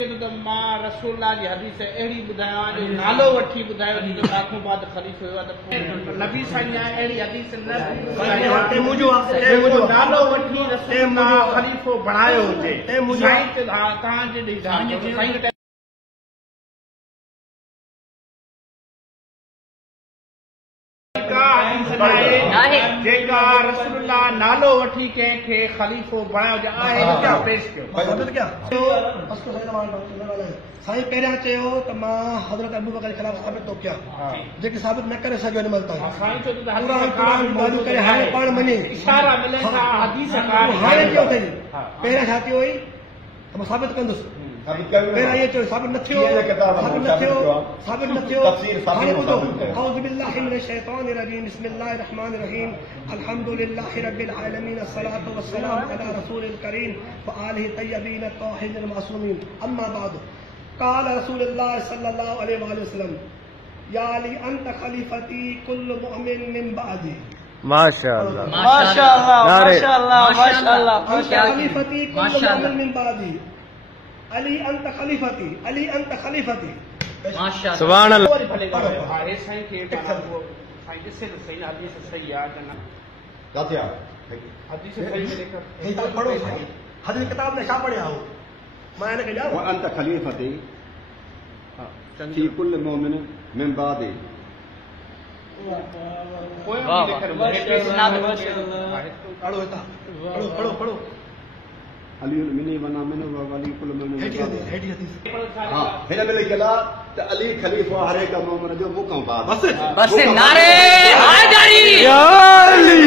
मां रसूल जी हदीस अहिड़ी ॿुधायां जो नालो वठी ॿुधायो जो लाखों बाद ख़लीफ़ो हुयो त नबी साईं अहिड़ी हदीस न नालो वठी रसूल ख़लीफ़ो बणायो हुजे तव्हांजे जेका रसूलुल्लाह नालो वठी कंहिंखे ख़लीफ़ो बणायो आहे क्या पेश कयो साईं पहिरियां चयो त मां हज़रत अबू बकर ख़िलाफ़ साबित थो कयां जेके साबित न करे सघियो हिन महिल ताईं हाणे पाण मञे इशारा मिलनि था हदीस हाणे कयो अथई पहिरियां छा थियो हुई त मां साबित कंदुसि पहिरियां इहो चयो साबित न थियो हाणे ॿुधो अऊज़ु बिल्लाहि मिनश शैतानिर रजीम बिस्मिल्लाहिर रहमानिर रहीम अल्हम्दुलिल्लाहि रब्बिल आलमीन अस्सलातु वस्सलामु अला रसूलिल करीम व आलिहि तय्यबीन ताहिरीन मासूमीन अम्मा बाद قال رسول الله صلى الله عليه وسلم يا علي انت خليفتي كل مؤمن من بعدي ما شاء الله ما شاء الله ما شاء الله ما شاء الله انت خليفتي كل مؤمن من بعدي علي انت خليفتي علي انت خليفتي ما شاء الله سبحان الله हाणे साईं खे साईं ॾिसे त सही हदीस सही आहे त न हदीस सही में पढ़ो हदीस किताब में छा पढ़िया हो मैं ने कहा वअंत खलीफती फी कुल मोमिन मिन बादी पढ़ो अलीउल मिनी वना मिन व वली कुल मोमिन हेठी हदीस हां हिन में लिखला त अली खलीफा हर एक मोमिन जो मुकम बाद बस नारे हैदरी या अली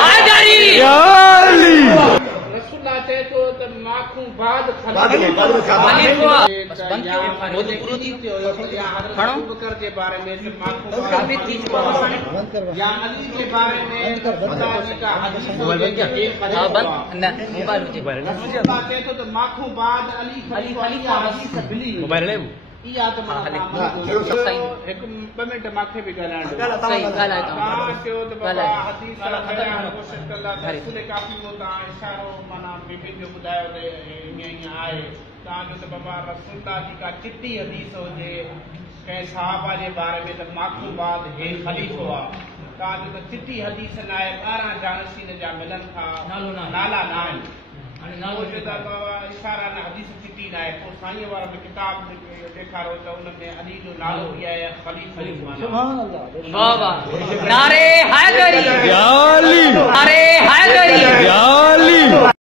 हैदरी या अली रसूलुल्लाह चए थो त माखूं बाद बकर जे बारे में साबित थी या अली जे बारे में जेका हदीस रसूलुल्लाह चए थो त माखूं बाद अली खलीफा हदीस बिली मोबाइल ले इहा त हिकु ॿ मिंट मूंखे बि ॻाल्हाइण चयो त बाबा हदीस कोशिशि कंदा रसूल काफ़ी तव्हां इशारो माना बीबी जो ॿुधायो त ईअं ईअं आहे तव्हांजो त बाबा रसूलुल्लाह जी का चिटी हदीस हुजे कंहिं सहाबा जे बारे में त माखूं बाद हे ख़लीफ़ो आहे तव्हांजो त चिटी हदीस न आहे 12 जानशीन जा मिलनि था नाला न आहिनि इशारा न हदीस चिटी न आहे पोइ साईं वारा में किताब ॾेखारो त उन में अली जो नालो बि आहे ख़लीफ़ो वाह वाह नारे हैदरी या